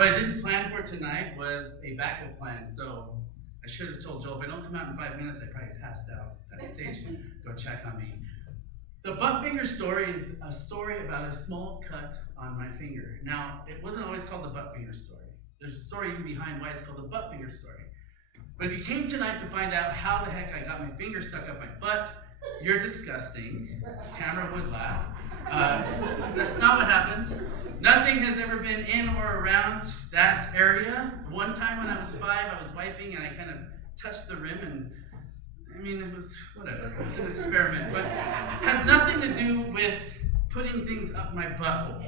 What I didn't plan for tonight was a backup plan, so I should have told Joel, if I don't come out in 5 minutes, I probably passed out at the stage. Go check on me. The butt finger story is a story about a small cut on my finger. Now, it wasn't always called the butt finger story. There's a story behind why it's called the butt finger story. But if you came tonight to find out how the heck I got my finger stuck up my butt, you're disgusting. Tamara would laugh. That's not what happened. Nothing has ever been in or around that area. One time when I was 5, I was wiping and I kind of touched the rim and it was whatever. It's an experiment, but has nothing to do with putting things up my butthole.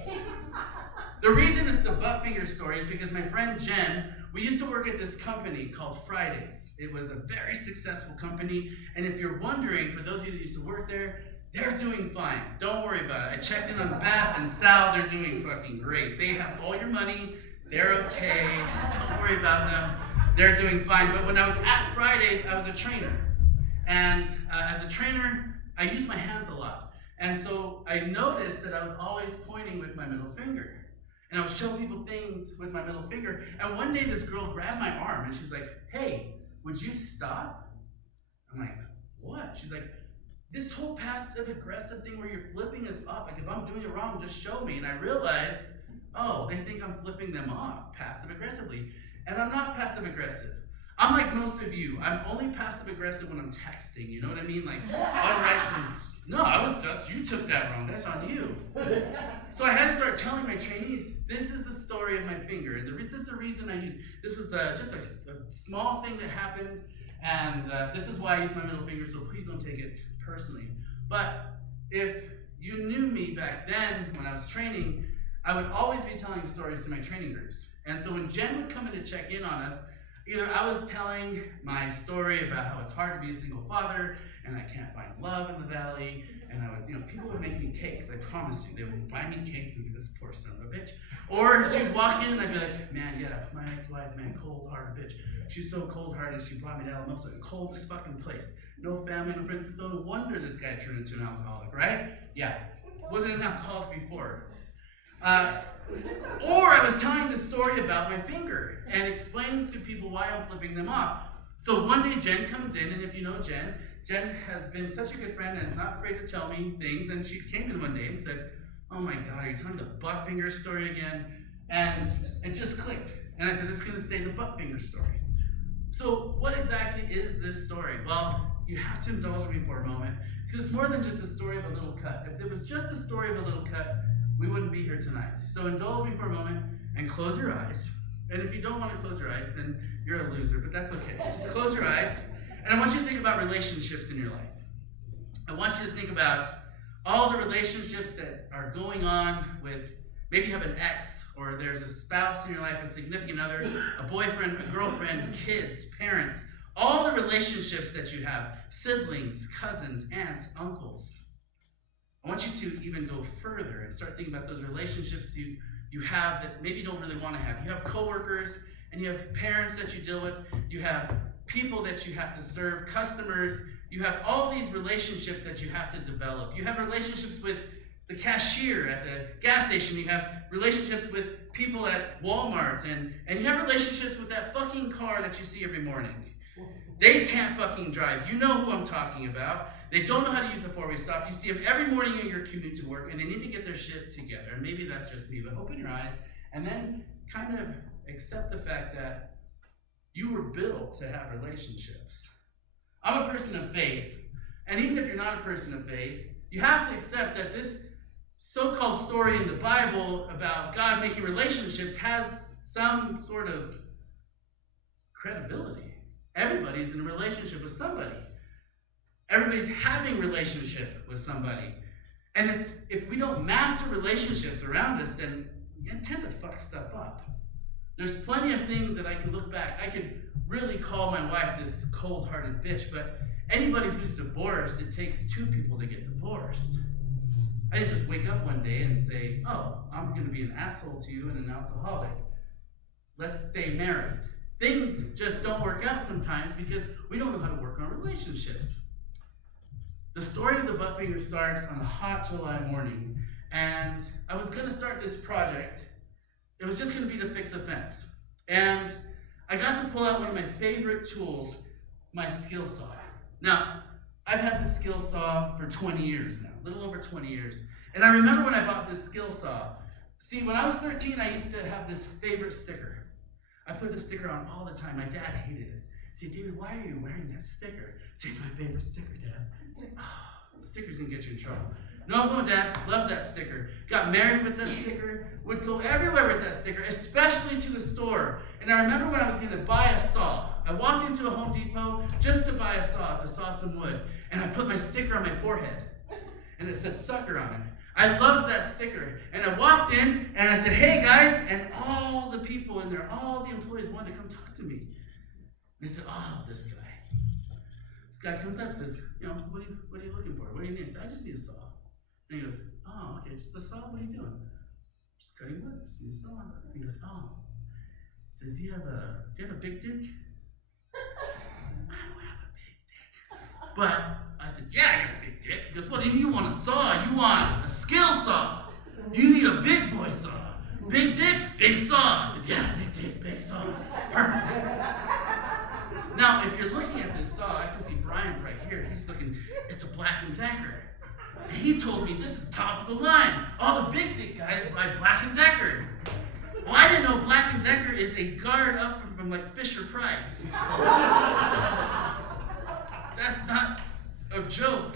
The reason it's the butt finger story is because my friend Jen, we used to work at this company called Fridays. It was a very successful company, and if you're wondering, for those of you that used to work there, they're doing fine. Don't worry about it. I checked in on Beth and Sal, they're doing fucking great. They have all your money, they're okay, don't worry about them. They're doing fine, but when I was at Fridays, I was a trainer. And as a trainer, I use my hands a lot. And so I noticed that I was always pointing with my middle finger. And I would show people things with my middle finger. And one day this girl grabbed my arm and she's like, "Hey, would you stop?" I'm like, "What?" She's like, "This whole passive aggressive thing where you're flipping us off. Like if I'm doing it wrong, just show me." And I realized, oh, they think I'm flipping them off passive aggressively. And I'm not passive aggressive. I'm like most of you. I'm only passive aggressive when I'm texting. You know what I mean? Like, I'll write some. No, you took that wrong. That's on you. So I had to start telling my trainees, this is the story of my finger. And this is the reason I use. This was just a small thing that happened, and this is why I use my middle finger. So please don't take it personally. But if you knew me back then when I was training, I would always be telling stories to my training groups. And so when Jen would come in to check in on us, either I was telling my story about how it's hard to be a single father and I can't find love in the valley, and I would, people would make me cakes, I promise you. They would buy me cakes and be this poor son of a bitch. Or she'd walk in and I'd be like, "Man, yeah, my ex-wife, man, cold-hearted bitch. She's so cold-hearted, she brought me to Alabama, the coldest fucking place. No family, no friends. So no wonder this guy turned into an alcoholic, right? Yeah, wasn't an alcoholic before. Or I was telling the story about my finger and explaining to people why I'm flipping them off. So one day Jen comes in, and if you know Jen, Jen has been such a good friend and is not afraid to tell me things. And she came in one day and said, "Oh my God, are you telling the butt finger story again?" And it just clicked. And I said, "It's going to stay the butt finger story." So what exactly is this story? Well, you have to indulge me for a moment, because it's more than just a story of a little cut. If it was just a story of a little cut, we wouldn't be here tonight. So indulge me for a moment and close your eyes. And if you don't want to close your eyes, then you're a loser, but that's okay. Just close your eyes. And I want you to think about relationships in your life. I want you to think about all the relationships that are going on with, maybe you have an ex, or there's a spouse in your life, a significant other, a boyfriend, a girlfriend, kids, parents, all the relationships that you have, siblings, cousins, aunts, uncles. I want you to even go further and start thinking about those relationships you have that maybe you don't really want to have. You have coworkers, and you have parents that you deal with. You have people that you have to serve, customers. You have all these relationships that you have to develop. You have relationships with the cashier at the gas station. You have relationships with people at Walmart, and you have relationships with that fucking car that you see every morning. They can't fucking drive. You know who I'm talking about. They don't know how to use a four-way stop. You see them every morning in your commute to work, and they need to get their shit together. And maybe that's just me, but open your eyes and then kind of accept the fact that you were built to have relationships. I'm a person of faith, and even if you're not a person of faith, you have to accept that this so-called story in the Bible about God making relationships has some sort of credibility. Everybody's in a relationship with somebody. Everybody's having a relationship with somebody. And if we don't master relationships around us, then we tend to fuck stuff up. There's plenty of things that I can look back. I could really call my wife this cold-hearted bitch, but anybody who's divorced, it takes two people to get divorced. I didn't just wake up one day and say, "Oh, I'm going to be an asshole to you and an alcoholic. Let's stay married." Things just don't work out sometimes because we don't know how to work on relationships. The story of the butt finger starts on a hot July morning, and I was going to start this project. It was just going to be to fix a fence. And I got to pull out one of my favorite tools, my skill saw. Now, I've had this skill saw for 20 years now, a little over 20 years. And I remember when I bought this skill saw. See, when I was 13, I used to have this favorite sticker. I put the sticker on all the time. My dad hated it. He said, David, why are you wearing that sticker? I said, it's my favorite sticker, Dad. Oh, stickers can get you in trouble. No, Dad, love that sticker. Got married with that sticker. Would go everywhere with that sticker, especially to the store. And I remember when I was going to buy a saw. I walked into a Home Depot just to buy a saw, to saw some wood. And I put my sticker on my forehead. And it said sucker on it. I loved that sticker. And I walked in and I said, hey guys, and all the people in there, all the employees wanted to come talk to me. And they said, oh, this guy. This guy comes up and says, what are you looking for? What do you need? I said, I just need a saw. And he goes, oh, okay, just a saw? What are you doing? Just cutting wood, just need a saw. And he goes, oh. He said, do you have a big dick? I don't have a big dick. But I said, yeah, I got a big dick. He goes, well, then you want a saw. You want a skill saw. You need a big boy saw. Big dick, big saw. I said, yeah, big dick, big saw. Perfect. Now, if you're looking at this saw, I can see Brian right here. He's looking, it's a Black & Decker. And he told me this is top of the line. All the big dick guys buy Black & Decker. Well, I didn't know Black & Decker is a guard up from like Fisher Price. That's not a joke.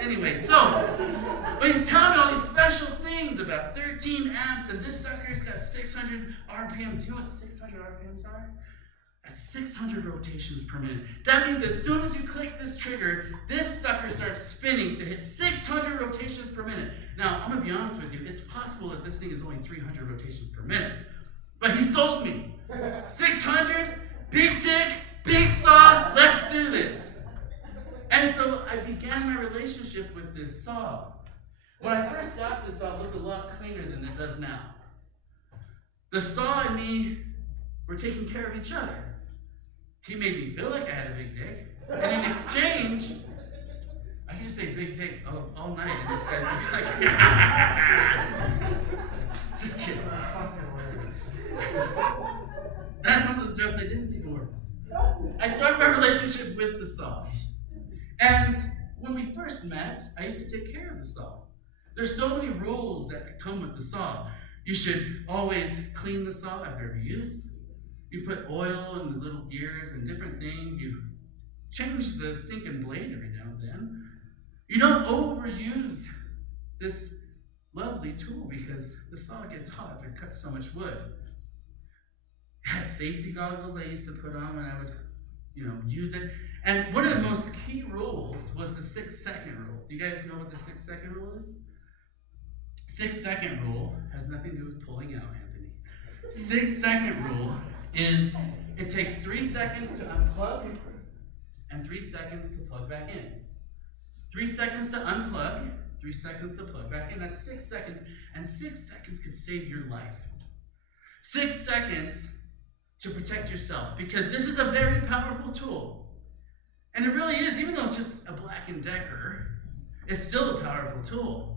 Anyway, but he's telling me all these special things about 13 amps, and this sucker's got 600 RPMs. You know what 600 RPMs are? That's 600 rotations per minute. That means as soon as you click this trigger, this sucker starts spinning to hit 600 rotations per minute. Now, I'm going to be honest with you. It's possible that this thing is only 300 rotations per minute. But he sold me. 600, big dick, big saw, let's do this. And so I began my relationship with this saw. When I first got this saw, it looked a lot cleaner than it does now. The saw and me were taking care of each other. He made me feel like I had a big dick. And in exchange, I could just say big dick all night, and this guy's gonna be like, just kidding. That's one of those jokes I didn't think would work. I started my relationship with the saw. And when we first met, I used to take care of the saw. There's so many rules that come with the saw. You should always clean the saw after every use. You put oil in the little gears and different things. You change the stinking blade every now and then. You don't overuse this lovely tool because the saw gets hot if it cuts so much wood. It has safety goggles I used to put on when I would, use it. And one of the most key rules was the 6-second rule. Do you guys know what the 6-second rule is? 6-second rule has nothing to do with pulling out, Anthony. 6-second rule is it takes 3 seconds to unplug and 3 seconds to plug back in. 3 seconds to unplug, 3 seconds to plug back in. That's 6 seconds, and 6 seconds could save your life. 6 seconds to protect yourself, because this is a very powerful tool. And it really is, even though it's just a Black & Decker, it's still a powerful tool.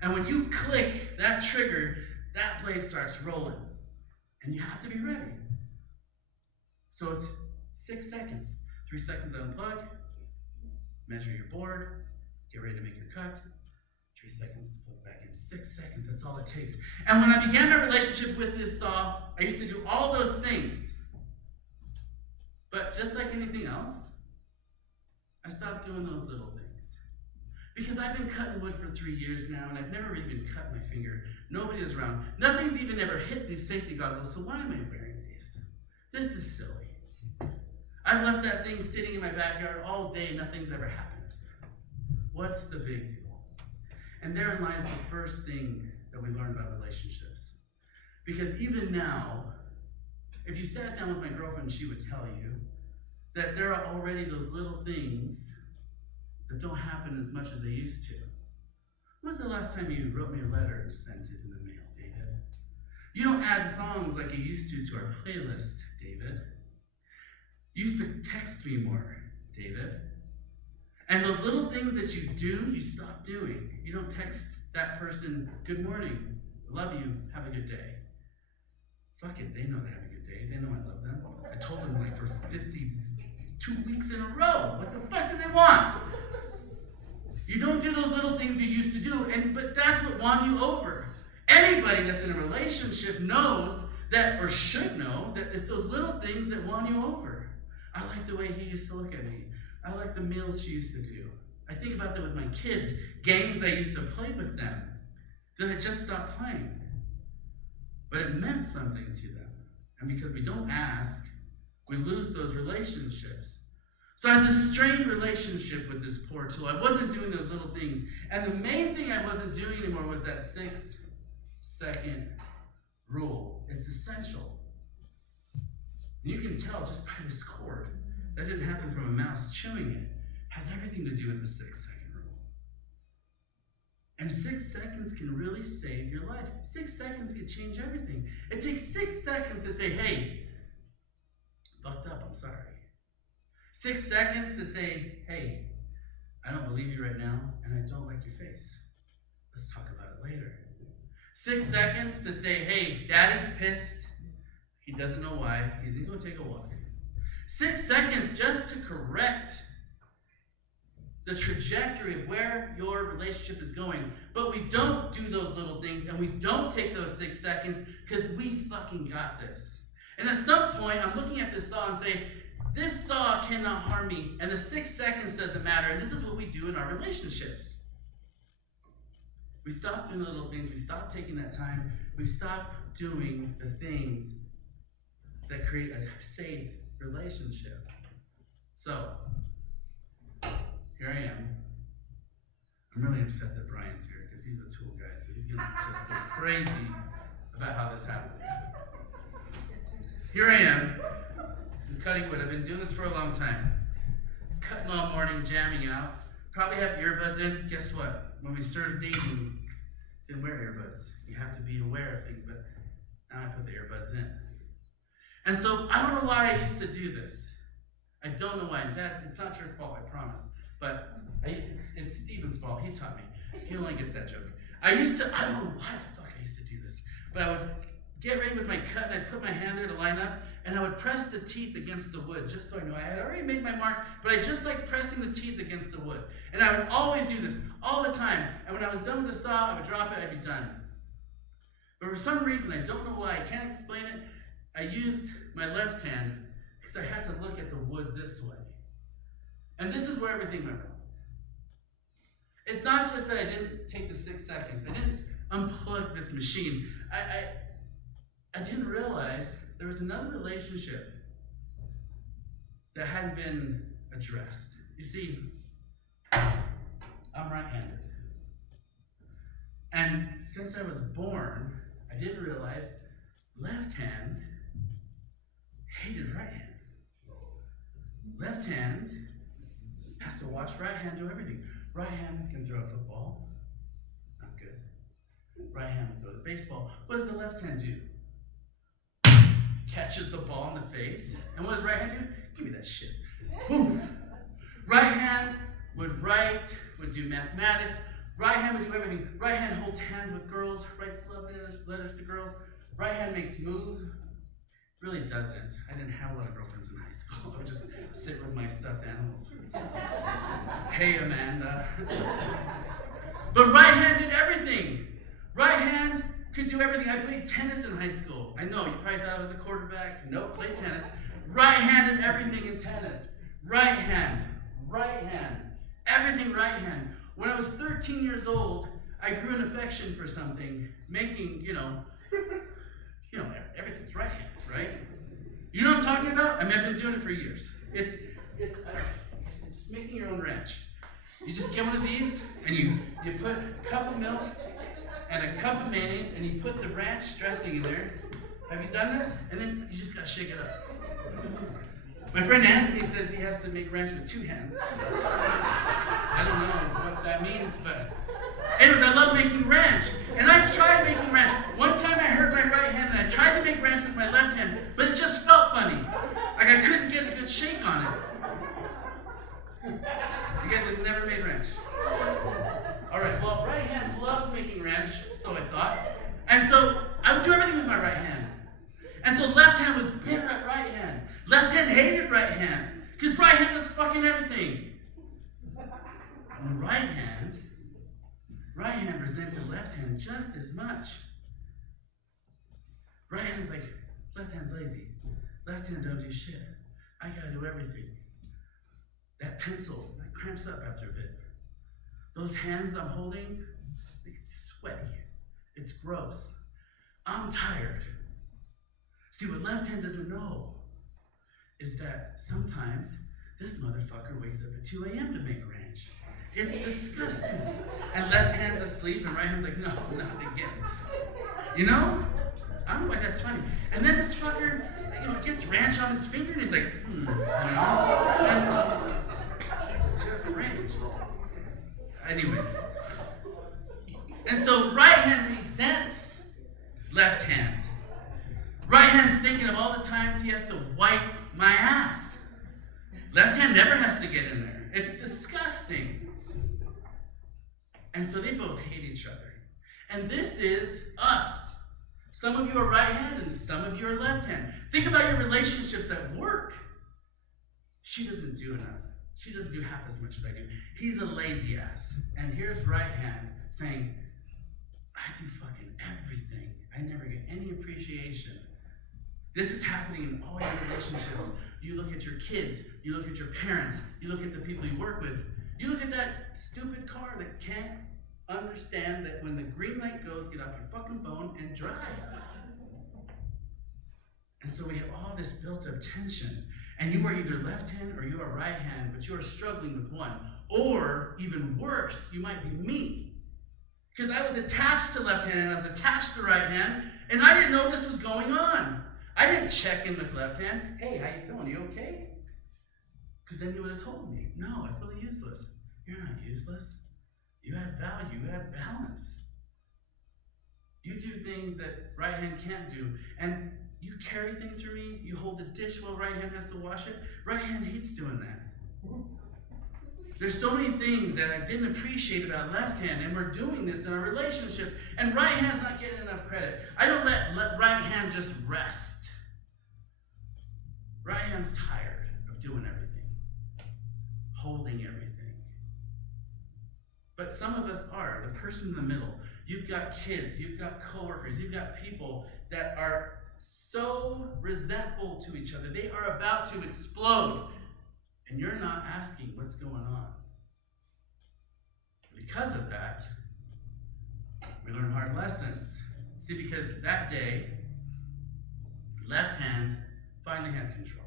And when you click that trigger, that blade starts rolling. And you have to be ready. So it's 6 seconds. 3 seconds to unplug, measure your board, get ready to make your cut. 3 seconds to plug back in. 6 seconds, that's all it takes. And when I began my relationship with this saw, I used to do all those things. But just like anything else, I stopped doing those little things. Because I've been cutting wood for 3 years now, and I've never even cut my finger. Nobody's around. Nothing's even ever hit these safety goggles, so why am I wearing these? This is silly. I've left that thing sitting in my backyard all day, nothing's ever happened. What's the big deal? And therein lies the first thing that we learn about relationships. Because even now, if you sat down with my girlfriend, she would tell you that there are already those little things that don't happen as much as they used to. When was the last time you wrote me a letter and sent it in the mail, David? You don't add songs like you used to our playlist, David. You used to text me more, David. And those little things that you do, you stop doing. You don't text that person, good morning, love you, have a good day. Fuck it, they know they have a good day. They know I love them. I told them like for 52 weeks in a row. What the fuck do they want? You don't do those little things you used to do, but that's what won you over. Anybody that's in a relationship knows that, or should know, that it's those little things that won you over. I like the way he used to look at me. I like the meals she used to do. I think about that with my kids, games I used to play with them that I just stopped playing. But it meant something to them. And because we don't ask, we lose those relationships. So I had this strained relationship with this poor tool. I wasn't doing those little things. And the main thing I wasn't doing anymore was that 6-second rule. It's essential. You can tell just by this cord. That didn't happen from a mouse chewing it. It has everything to do with the 6-second rule. And 6 seconds can really save your life. 6 seconds can change everything. It takes 6 seconds to say, hey, fucked up, I'm sorry. 6 seconds to say, hey, I don't believe you right now, and I don't like your face. Let's talk about it later. 6 seconds to say, hey, Daddy's pissed. He doesn't know why. He's going to go take a walk. 6 seconds just to correct the trajectory of where your relationship is going. But we don't do those little things, and we don't take those 6 seconds because we fucking got this. And at some point, I'm looking at this saw and saying, this saw cannot harm me, and the 6 seconds doesn't matter. And this is what we do in our relationships. We stop doing the little things. We stop taking that time. We stop doing the things that create a safe relationship. So, here I am. I'm really upset that Brian's here because he's a tool guy, so he's going to just go crazy about how this happened. Here I am. I'm cutting wood. I've been doing this for a long time. Cutting all morning, jamming out. Probably have earbuds in. Guess what? When we started dating, didn't wear earbuds. You have to be aware of things, but now I put the earbuds in. And so I don't know why I used to do this. I don't know why. And Dad, it's not your fault, I promise. But it's Steven's fault. He taught me. He only gets that joke. I don't know why the fuck I used to do this. But I would get ready with my cut, and I'd put my hand there to line up, and I would press the teeth against the wood, just so I knew I had already made my mark, but I just like pressing the teeth against the wood. And I would always do this, all the time. And when I was done with the saw, I would drop it, I'd be done. But for some reason, I don't know why, I can't explain it, I used my left hand, because I had to look at the wood this way. And this is where everything went wrong. It's not just that I didn't take the 6 seconds, I didn't unplug this machine. I didn't realize there was another relationship that hadn't been addressed. You see, I'm right-handed. And since I was born, I didn't realize left hand hated right hand. Left hand has to watch right hand do everything. Right hand can throw a football. Not good. Right hand will throw the baseball. What does the left hand do? Catches the ball in the face. And what does right hand do? Give me that shit. Boom. Right hand would write, would do mathematics. Right hand would do everything. Right hand holds hands with girls, writes love letters to girls. Right hand makes moves. Really doesn't. I didn't have a lot of girlfriends in high school. I would just sit with my stuffed animals. Hey, Amanda. But right hand did everything. Right hand could do everything. I played tennis in high school. I know, you probably thought I was a quarterback. Nope, played tennis. Right hand did everything in tennis. Right hand, everything right hand. When I was 13 years old, I grew an affection for something, making, everything's right hand, right? You know what I'm talking about? I mean, I've been doing it for years. It's just making your own ranch. You just get one of these, and you put a cup of milk and a cup of mayonnaise, and you put the ranch dressing in there. Have you done this? And then you just gotta shake it up. My friend Anthony says he has to make ranch with 2 hands. I don't know what that means, but anyways, I love making ranch. And I've tried making ranch. One time I hurt my right hand, and I tried to make ranch with my left hand, but it just felt funny. Like I couldn't get a good shake on it. You guys have never made ranch? All right, well, right hand loves making ranch, so I thought. And so I would do everything with my right hand. And so left hand was bitter at right hand. Left hand hated right hand. Because right hand was fucking everything. And right hand resented left hand just as much. Right hand's like, left hand's lazy. Left hand don't do shit. I gotta do everything. That pencil, that cramps up after a bit. Those hands I'm holding, it's sweaty. It's gross. I'm tired. See, what left hand doesn't know is that sometimes this motherfucker wakes up at 2 a.m. to make range. It's disgusting. And left hand's asleep and right hand's like, no, not again. You know? I don't know why that's funny. And then this fucker, gets ranch on his finger and he's like, you know? And it's just ranch. Anyways. And so right hand resents left hand. Right hand's thinking of all the times he has to wipe my ass. Left hand never has to get in there. It's disgusting. And so they both hate each other. And this is us. Some of you are right hand and some of you are left hand. Think about your relationships at work. She doesn't do enough. She doesn't do half as much as I do. He's a lazy ass. And here's right hand saying, I do fucking everything. I never get any appreciation. This is happening in all your relationships. You look at your kids, you look at your parents, you look at the people you work with, you look at that stupid car that can't understand that when the green light goes, get off your fucking phone and drive. And so we have all this built up tension. And you are either left hand or you are right hand, but you are struggling with one. Or even worse, you might be me. Because I was attached to left hand and I was attached to right hand, and I didn't know this was going on. I didn't check in with left hand. Hey, how you doing? You okay? Because then you would have told me, no, I feel useless. You're not useless. You add value, you add balance. You do things that right hand can't do. And you carry things for me. You hold the dish while right hand has to wash it. Right hand hates doing that. There's so many things that I didn't appreciate about left hand, and we're doing this in our relationships. And right hand's not getting enough credit. I don't let right hand just rest. Right hand's tired of doing everything, holding everything. But some of us are, the person in the middle. You've got kids, you've got coworkers, you've got people that are so resentful to each other. They are about to explode. And you're not asking what's going on. Because of that, we learn hard lessons. See, because that day, left hand finally had control.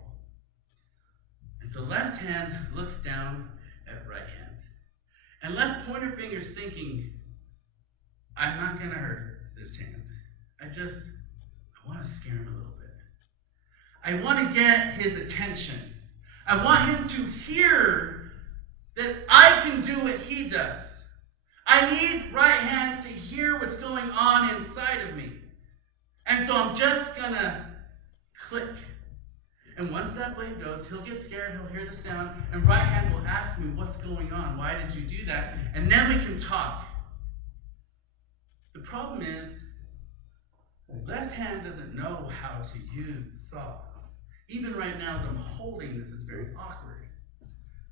And so left hand looks down at right hand. And left pointer finger's thinking, I'm not going to hurt this hand. I want to scare him a little bit. I want to get his attention. I want him to hear that I can do what he does. I need right hand to hear what's going on inside of me. And so I'm just going to click. And once that blade goes, he'll get scared, he'll hear the sound, and right hand will ask me, what's going on? Why did you do that? And then we can talk. The problem is, left hand doesn't know how to use the saw. Even right now, as I'm holding this, it's very awkward.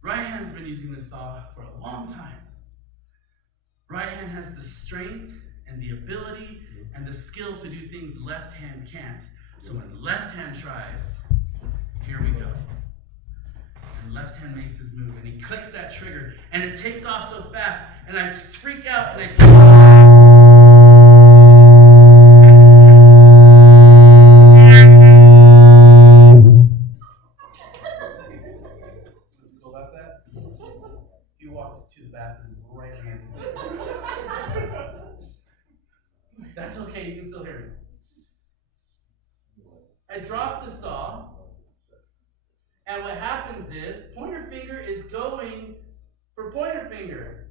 Right hand's been using this saw for a long time. Right hand has the strength and the ability and the skill to do things left hand can't. So when left hand tries, here we go. And left hand makes his move, and he clicks that trigger, and it takes off so fast, and I freak out, and I What's cool about that? You walked to the bathroom right hand. That's okay, you can still hear me. I dropped the saw, and what happens is, pointer finger is going for pointer finger.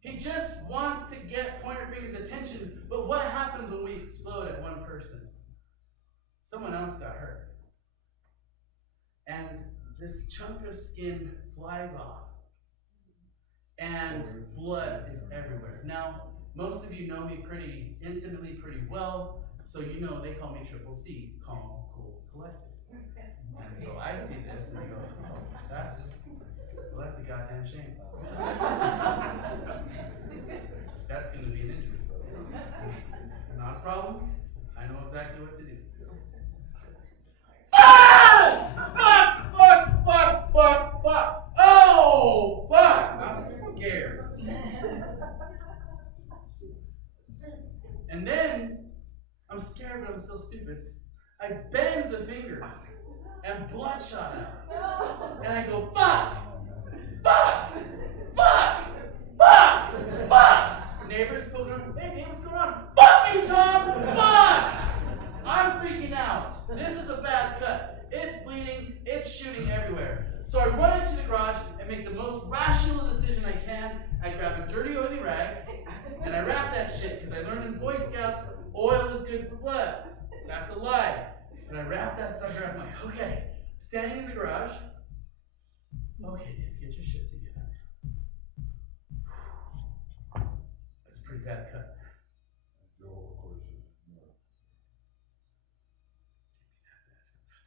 He just wants to get pointer finger's attention, but what happens when we explode at one person? Someone else got hurt. And this chunk of skin flies off, and blood is everywhere. Now, most of you know me pretty intimately, pretty well. So you know they call me Triple C, calm, cool, collected. And so I see this and I go, oh, that's a goddamn shame. That's going to be an injury. Not a problem. I know exactly what to do. Fuck! Oh, fuck! I'm scared. And then, I'm scared, but I'm still stupid. I bend the finger, and blood shot out. And I go, fuck! Neighbors poking on, hey, Dave, what's going on? Fuck you, Tom! Fuck! I'm freaking out. This is a bad cut. It's bleeding, it's shooting everywhere. So I run into the garage and make the most rational decision I can. I grab a dirty, oily rag, and I wrap that shit, because I learned in Boy Scouts, oil is good for blood. That's a lie. But I wrap that sucker up, I'm like, okay, standing in the garage. Okay, Dave, get your shit together. That's a pretty bad cut.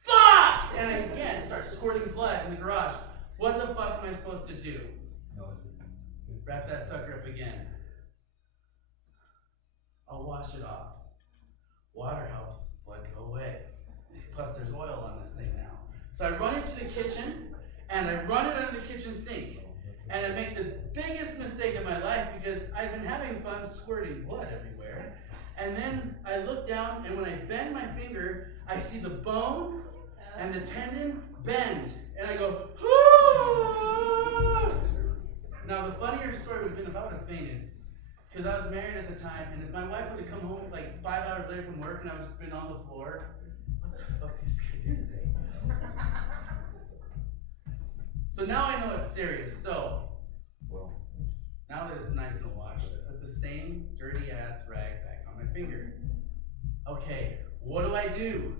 Fuck! And I again start squirting blood in the garage. What the fuck am I supposed to do? Wrap that sucker up again. I'll wash it off. Water helps blood go away. Plus there's oil on this thing now. So I run into the kitchen, and I run it under the kitchen sink. And I make the biggest mistake of my life because I've been having fun squirting blood everywhere. And then I look down, and when I bend my finger, I see the bone and the tendon bend. And I go, ah! Now the funnier story would have been if I would have fainted. Because I was married at the time, and if my wife would have come home like 5 hours later from work and I would just been on the floor, what the fuck did this guy do today? So now I know it's serious. So, now that it's nice and washed, I put the same dirty ass rag back on my finger. Okay, what do I do?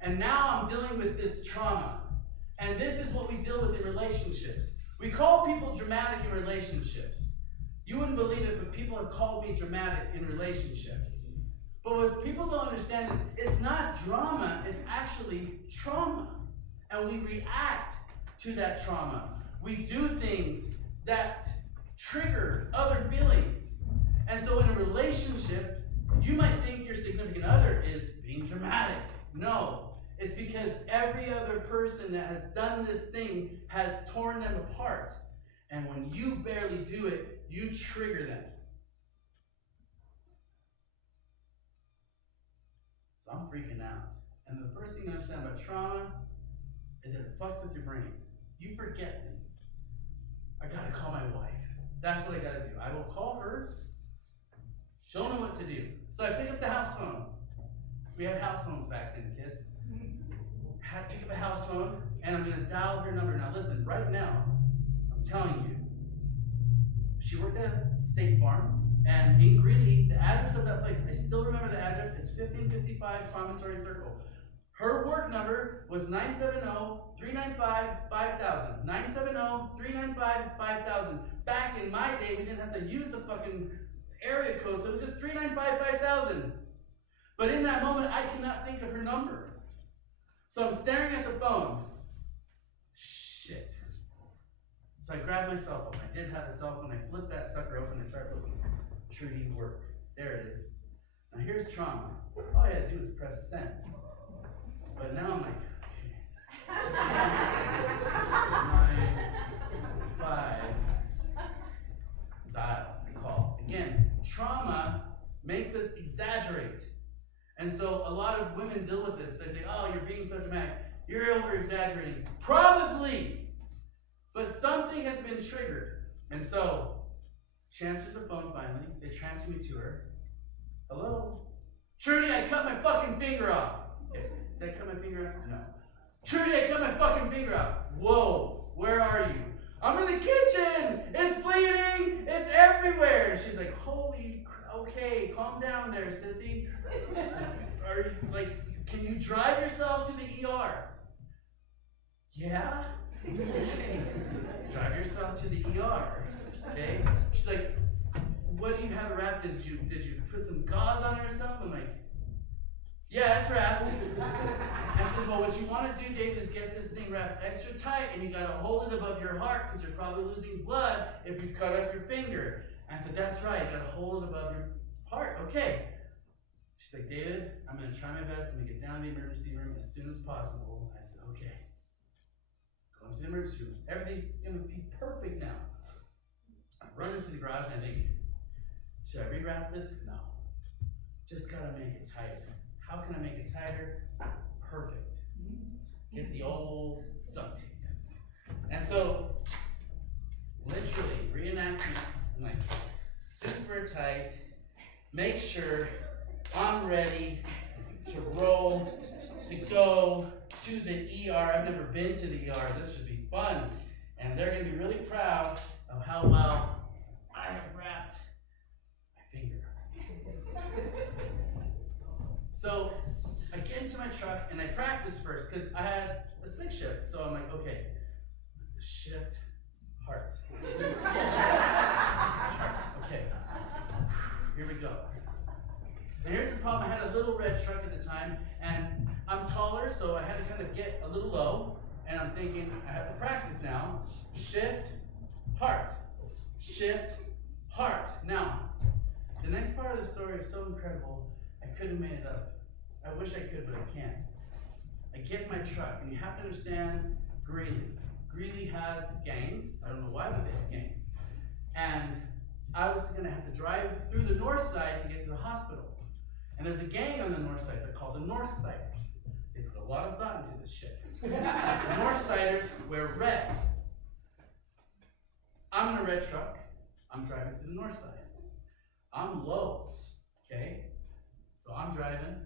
And now I'm dealing with this trauma. And this is what we deal with in relationships. We call people dramatic in relationships. You wouldn't believe it, but people have called me dramatic in relationships. But what people don't understand is it's not drama, it's actually trauma. And we react to that trauma. We do things that trigger other feelings. And so in a relationship, you might think your significant other is being dramatic. No, it's because every other person that has done this thing has torn them apart. And when you barely do it, you trigger them. So I'm freaking out. And the first thing to understand about trauma is that it fucks with your brain. You forget things. I gotta call my wife. That's what I gotta do. I will call her. She'll know what to do. So I pick up the house phone. We had house phones back then, kids. Had to pick up a house phone, and I'm gonna dial her number. Now listen, right now, I'm telling you, she worked at State Farm, and in Greeley, the address of that place, I still remember the address, it's 1555 Promontory Circle. Her work number was 970-395-5000. 970-395-5000. Back in my day, we didn't have to use the fucking area code, so it was just 395-5000. But in that moment, I cannot think of her number. So I'm staring at the phone. Shit. So I grabbed my cell phone. I did have a cell phone. I flipped that sucker open and started looking. Trudy work. There it is. Now here's trauma. All I had to do was press send. But now I'm like, okay. 9, 5, dial, I call. Again, trauma makes us exaggerate. And so a lot of women deal with this. They say, oh, you're being so dramatic. You're over-exaggerating. Probably. But something has been triggered. And so she answers the phone finally. They transfer me to her. Hello? Trudy, I cut my fucking finger off. Okay. Did I cut my finger off? No. Trudy, I cut my fucking finger off. Whoa, where are you? I'm in the kitchen. It's bleeding. It's everywhere. And she's like, holy, okay, calm down there, sissy. Are you, like, can you drive yourself to the ER? Yeah? Okay. Drive yourself to the ER. Okay? She's like, what do you have wrapped in? Did you put some gauze on it or something? I'm like, Yeah, it's wrapped. I said, well, what you want to do, David, is get this thing wrapped extra tight, and you got to hold it above your heart because you're probably losing blood if you cut up your finger. I said, that's right, you got to hold it above your heart. Okay. She's like, David, I'm going to try my best. I'm going to get down to the emergency room as soon as possible. I said, okay. Go into the emergency room. Everything's going to be perfect now. I run into the garage and I think, should I rewrap this? No. Just got to make it tight. How can I make it tighter? Perfect. Get the old duct tape. And so, literally, reenactment, I'm like, super tight, make sure I'm ready to roll, to go to the ER. I've never been to the ER. This should be fun. And they're going to be really proud of how well I have wrapped my finger. So I get into my truck and I practice first because I had a stick shift. So I'm like, okay, shift, heart. Heart. Okay. Here we go. And here's the problem. I had a little red truck at the time, and I'm taller, so I had to kind of get a little low. And I'm thinking, I have to practice now. Shift, heart. Shift, heart. Now, the next part of the story is so incredible, I couldn't have made it up. I wish I could, but I can't. I get in my truck, and you have to understand Greeley. Greeley has gangs. I don't know why, but they have gangs. And I was going to have to drive through the north side to get to the hospital. And there's a gang on the north side. They're called the North Siders. They put a lot of thought into this shit. The North Siders wear red. I'm in a red truck. I'm driving to the north side. I'm low, okay? So I'm driving.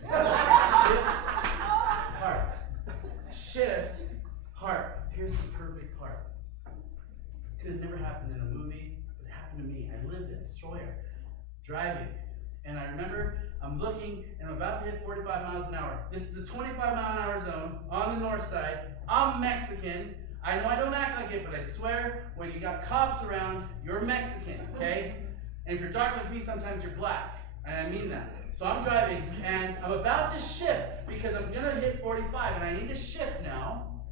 Shift, heart. Shift, heart. Here's the perfect part. It could have never happened in a movie, but it happened to me. I lived it, Sawyer, driving. And I remember I'm looking and I'm about to hit 45 miles an hour. This is a 25 mile an hour zone on the north side. I'm Mexican. I know I don't act like it, but I swear when you got cops around, you're Mexican, okay? And if you're dark like me, sometimes you're black. And I mean that. So I'm driving and I'm about to shift because I'm gonna hit 45 and I need to shift now.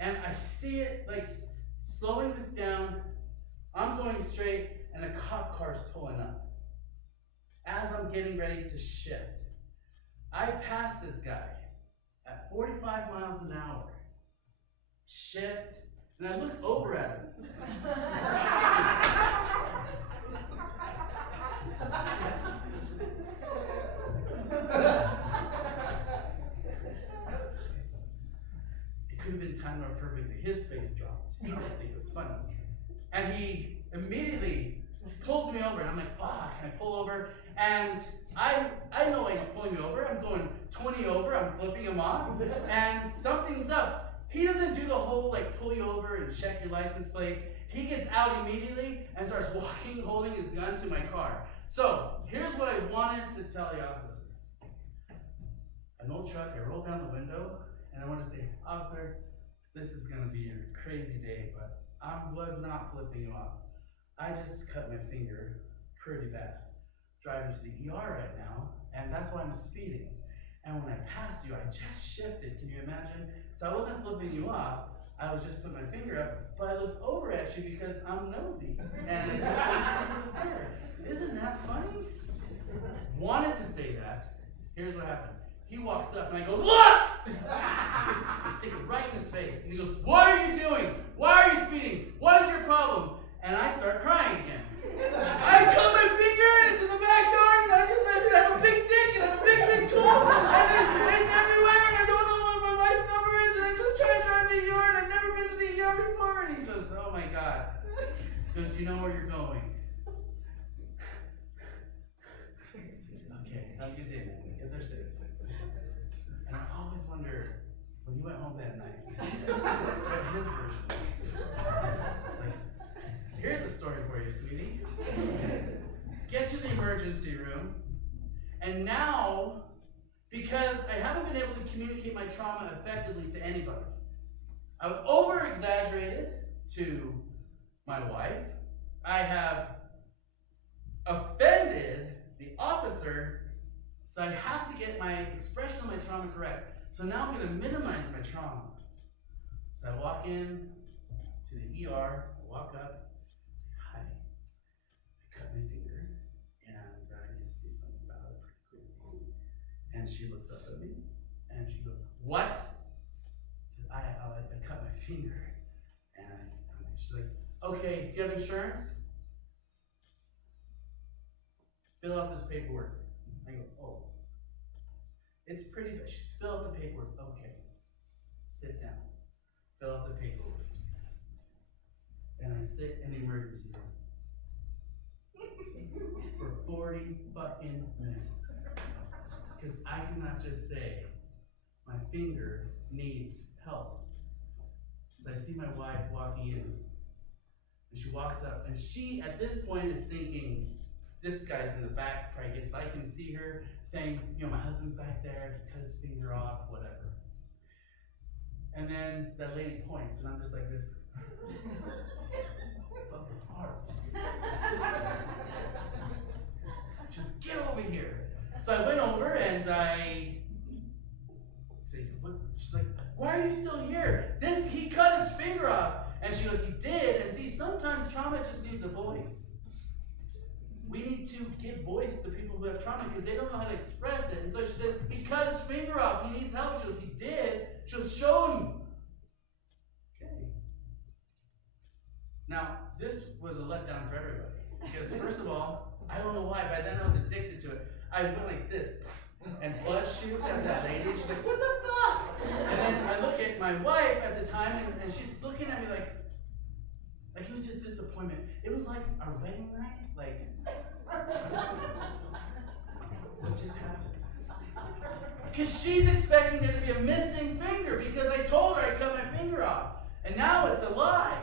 And I see it like slowing this down. I'm going straight and a cop car's pulling up. As I'm getting ready to shift, I pass this guy at 45 miles an hour. Shift, and I looked over at him. It could have been timed out perfectly. His face dropped. I think it was funny. And he immediately pulls me over, and I'm like, fuck, and I pull over, and I know why he's pulling me over. I'm going 20 over, I'm flipping him off, and something's up. He doesn't do the whole, like, pull you over and check your license plate. He gets out immediately and starts walking, holding his gun to my car. So, here's what I wanted to tell the officer. An old truck, I rolled down the window, and I want to say, officer, this is going to be a crazy day, but I was not flipping you off. I just cut my finger pretty bad. Driving to the ER right now, and that's why I'm speeding. And when I passed you, I just shifted. Can you imagine? So I wasn't flipping you off. I was just putting my finger up, but I looked over at you because I'm nosy. And I just wanted to see what was there. Isn't that funny? Wanted to say that. Here's what happened. He walks up and I go, look! I stick it right in his face. And he goes, what are you doing? Why are you speeding? What is your problem? And I start crying again. I cut my finger and it's in the backyard and I have a big dick and I have a big tool and it's everywhere and I don't know what my wife's number is and I just try to drive the ER and I've never been to the ER before. And he goes, oh my God. He goes, you know where you're going. Okay, have a good day, man. Get there safe. And I always wonder, when you went home that night, what his version was. It's like, here's a story for you, sweetie. Get to the emergency room, and now, because I haven't been able to communicate my trauma effectively to anybody, I've over-exaggerated to my wife. I have offended the officer, so I have to get my expression of my trauma correct. So now I'm going to minimize my trauma. So I walk in to the ER, I walk up, say, hi, I cut my finger, and I need to see something about it pretty quickly. And she looks up at me, and she goes, what? I said, I cut my finger. And she's like, okay, do you have insurance? Fill out this paperwork. I go, oh. It's pretty bad. She's fill out the paperwork. Okay. Sit down. Fill out the paperwork. And I sit in the emergency room for 40 fucking minutes. Because I cannot just say, my finger needs help. So I see my wife walking in. And she walks up. And she, at this point, is thinking, this guy's in the back, probably so I can see her saying, my husband's back there, cut his finger off, whatever. And then that lady points, and I'm just like this. But the heart. Just get over here. So I went over and I say, what? She's like, why are you still here? He cut his finger off. And she goes, he did. And see, sometimes trauma just needs a voice. We need to give voice to people who have trauma because they don't know how to express it. And so she says, he cut his finger off. He needs help. She goes, he did. She goes, show him. Okay. Now, this was a letdown for everybody. Because first of all, I don't know why. By then I was addicted to it. I went like this. And blood shoots at that lady. She's like, what the fuck? And then I look at my wife at the time, and she's looking at me like it was just disappointment. It was like our wedding night. Like, what just happened? Because she's expecting there to be a missing finger because I told her I cut my finger off. And now it's a lie.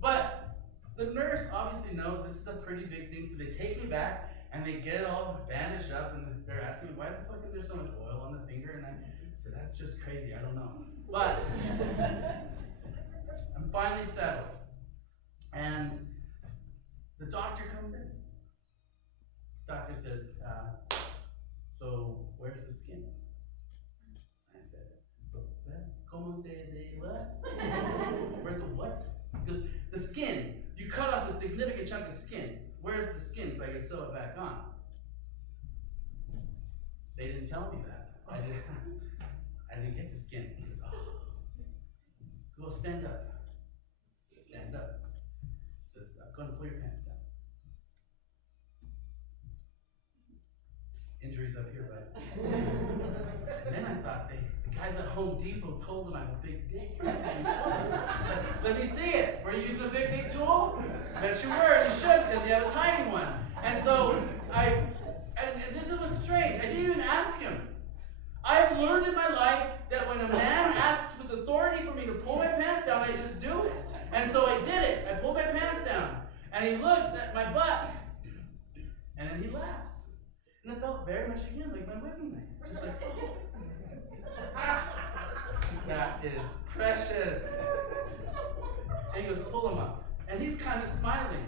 But the nurse obviously knows this is a pretty big thing, so they take me back and they get it all bandaged up and they're asking me, why the fuck is there so much oil on the finger? And I said, that's just crazy, I don't know. But I'm finally settled. And the doctor comes in. Doctor says, so where's the skin? I said, ¿Cómo se de what? Where's the what? He goes, the skin. You cut off a significant chunk of skin. Where's the skin so I can sew it back on? They didn't tell me that. I didn't get the skin. He goes, oh. Go stand up. Stand up. He says, go and pull your pants down. Injuries up here, bud. And then I thought, the guys at Home Depot told them I have a big dick. Let me see it. Were you using a big dick tool? Bet you were, and you should, because you have a tiny one. And so and this is what's strange. I didn't even ask him. I've learned in my life that when a man asks with authority for me to pull my pants down, I just do it. And so I did it. I pulled my pants down. And he looks at my butt. And then he laughs. And it felt very much again like my wedding night. Just like, oh. That is precious. And he goes, pull him up. And he's kind of smiling.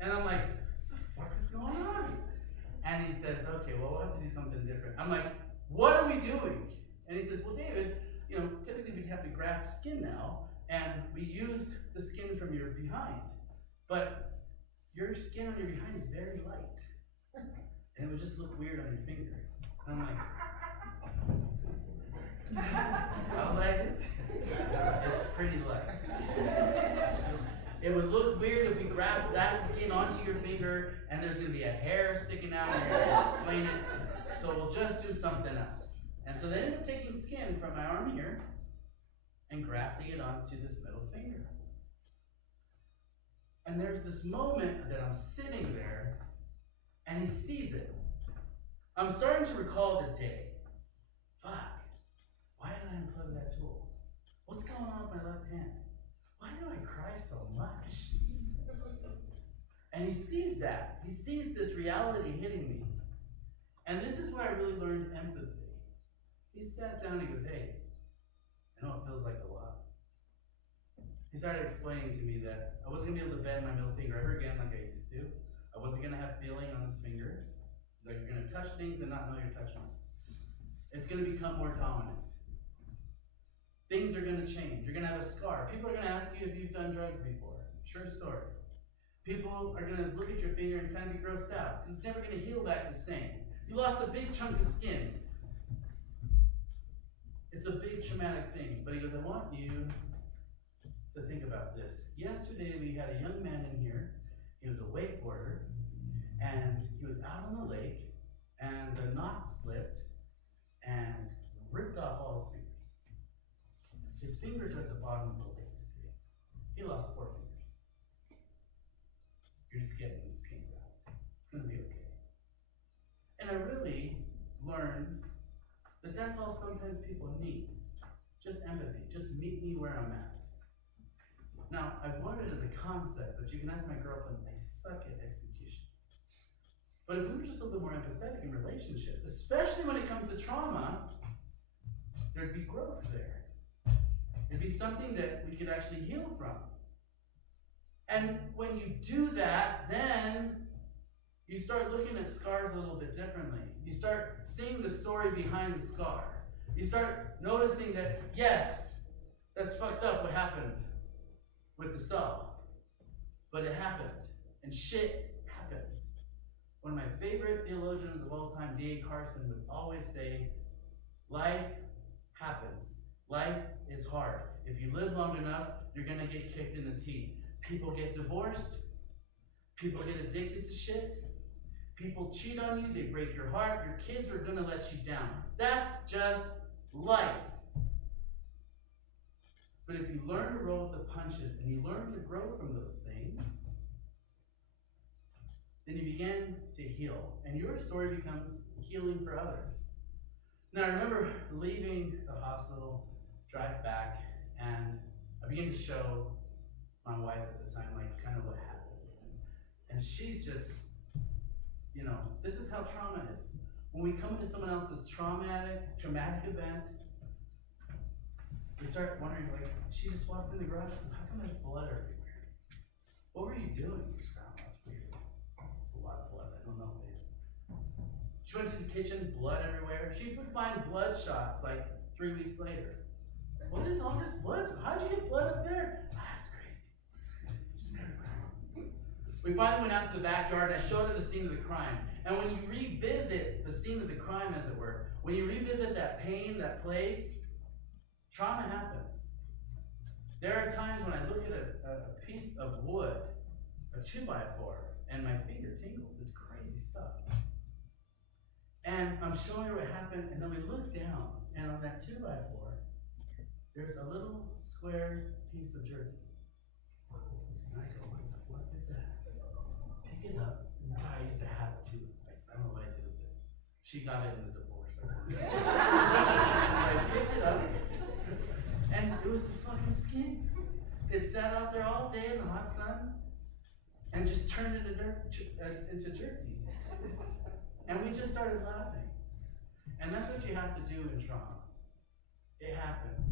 And I'm like, what the fuck is going on? And he says, okay, well, we'll have to do something different. I'm like, what are we doing? And he says, well, David, typically we'd have to graft skin now, and we used the skin from your behind. But your skin on your behind is very light. And it would just look weird on your finger. And I'm like, how light is it? It's pretty light. It would look weird if we grabbed that skin onto your finger and there's going to be a hair sticking out and you're going to explain it. So we'll just do something else. And so they ended up taking skin from my arm here and grafting it onto this middle finger. And there's this moment that I'm sitting there and he sees it. I'm starting to recall the day. Fuck, why did I unplug that tool? What's going on with my left hand? Why do I cry so much? And he sees that. He sees this reality hitting me. And this is where I really learned empathy. He sat down and he goes, hey, I know it feels like a lot. He started explaining to me that I wasn't going to be able to bend my middle finger ever again like I used to. I wasn't gonna have feeling on this finger. He's like, you're gonna touch things and not know you're touching them. It's gonna become more dominant. Things are gonna change. You're gonna have a scar. People are gonna ask you if you've done drugs before. True story. People are gonna look at your finger and kind of be grossed out because it's never gonna heal back the same. You lost a big chunk of skin. It's a big traumatic thing. But he goes, I want you to think about this. Yesterday we had a young man in here. He was a wakeboarder, and he was out on the lake, and the knot slipped and ripped off all his fingers. His fingers are at the bottom of the lake today. He lost 4 fingers. You're just getting the skin out. It's going to be okay. And I really learned that that's all sometimes people need. Just empathy. Just meet me where I'm at. Now, I've learned it as a concept, but you can ask my girlfriend, I suck at execution. But if we were just a little bit more empathetic in relationships, especially when it comes to trauma, there'd be growth there. It'd be something that we could actually heal from. And when you do that, then you start looking at scars a little bit differently. You start seeing the story behind the scar. You start noticing that, yes, that's fucked up what happened with the saw. But it happened. And shit happens. One of my favorite theologians of all time, D.A. Carson, would always say, life happens. Life is hard. If you live long enough, you're going to get kicked in the teeth. People get divorced. People get addicted to shit. People cheat on you. They break your heart. Your kids are going to let you down. That's just life. But if you learn to roll with the punches and you learn to grow from those things, then you begin to heal. And your story becomes healing for others. Now, I remember leaving the hospital, drive back, and I began to show my wife at the time, like, kind of what happened. And she's just, you know, this is how trauma is. When we come into someone else's traumatic event, we start wondering, like, she just walked in the garage and said, how come there's blood everywhere? What were you doing? Oh, that's weird. It's a lot of blood. I don't know, babe. She went to the kitchen, blood everywhere. She would find blood shots like 3 weeks later. What is all this blood? How'd you get blood up there? That's crazy. It's just everywhere. We finally went out to the backyard and I showed her the scene of the crime. And when you revisit the scene of the crime, as it were, when you revisit that pain, that place, trauma happens. There are times when I look at a piece of wood, a 2x4, and my finger tingles. It's crazy stuff. And I'm showing her what happened, and then we look down, and on that 2x4, there's a little square piece of jerky. And I go, what is that? Pick it up. And I used to have it too. I don't know what I did with it. She got it in the divorce. I picked it up, and it was the fucking skin. It sat out there all day in the hot sun, and just turned into jerky. And we just started laughing. And that's what you have to do in trauma. It happened.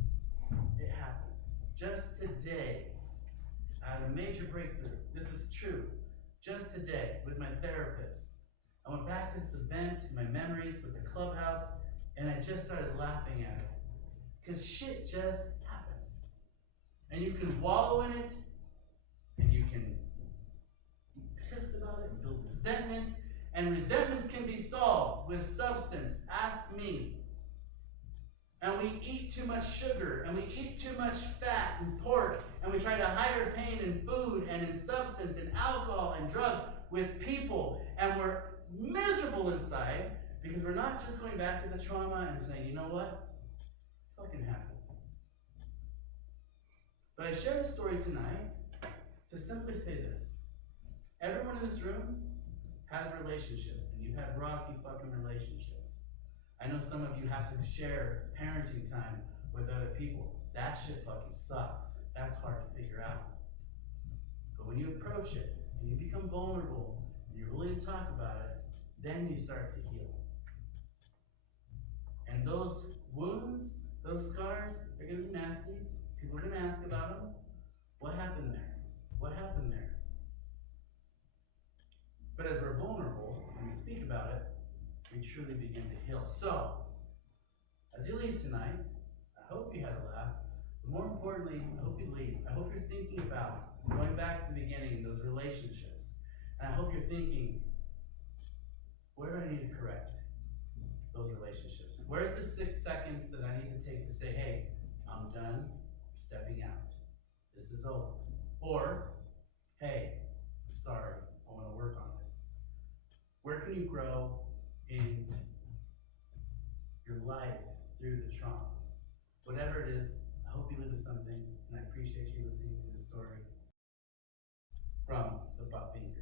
It happened. Just today, I had a major breakthrough. This is true. Just today, with my therapist. I went back to this event in my memories with the clubhouse, and I just started laughing at it. Because shit just happens. And you can wallow in it, and you can be pissed about it and build resentments. And resentments can be solved with substance. Ask me. And we eat too much sugar, and we eat too much fat and pork, and we try to hide our pain in food and in substance and alcohol and drugs with people, and we're miserable inside because we're not just going back to the trauma and saying, you know what? It fucking happened. But I share the story tonight to simply say this. Everyone in this room has relationships, and you've had rocky fucking relationships. I know some of you have to share parenting time with other people. That shit fucking sucks. That's hard to figure out. But when you approach it, and you become vulnerable, and you're willing to talk about it, then you start to heal. And those wounds, those scars, they're going to be nasty. People are going to ask about them. What happened there? What happened there? truly begin to heal. So, as you leave tonight, I hope you had a laugh. But more importantly, I hope you leave. I hope you're thinking about going back to the beginning, those relationships. And I hope you're thinking, where do I need to correct those relationships? Where's the 6 seconds that I need to take to say, hey, I'm done, I'm stepping out. This is over. Or, hey, I'm sorry, I want to work on this. Where can you grow in your life through the trauma? Whatever it is, I hope you live with something, and I appreciate you listening to the story from the butt finger.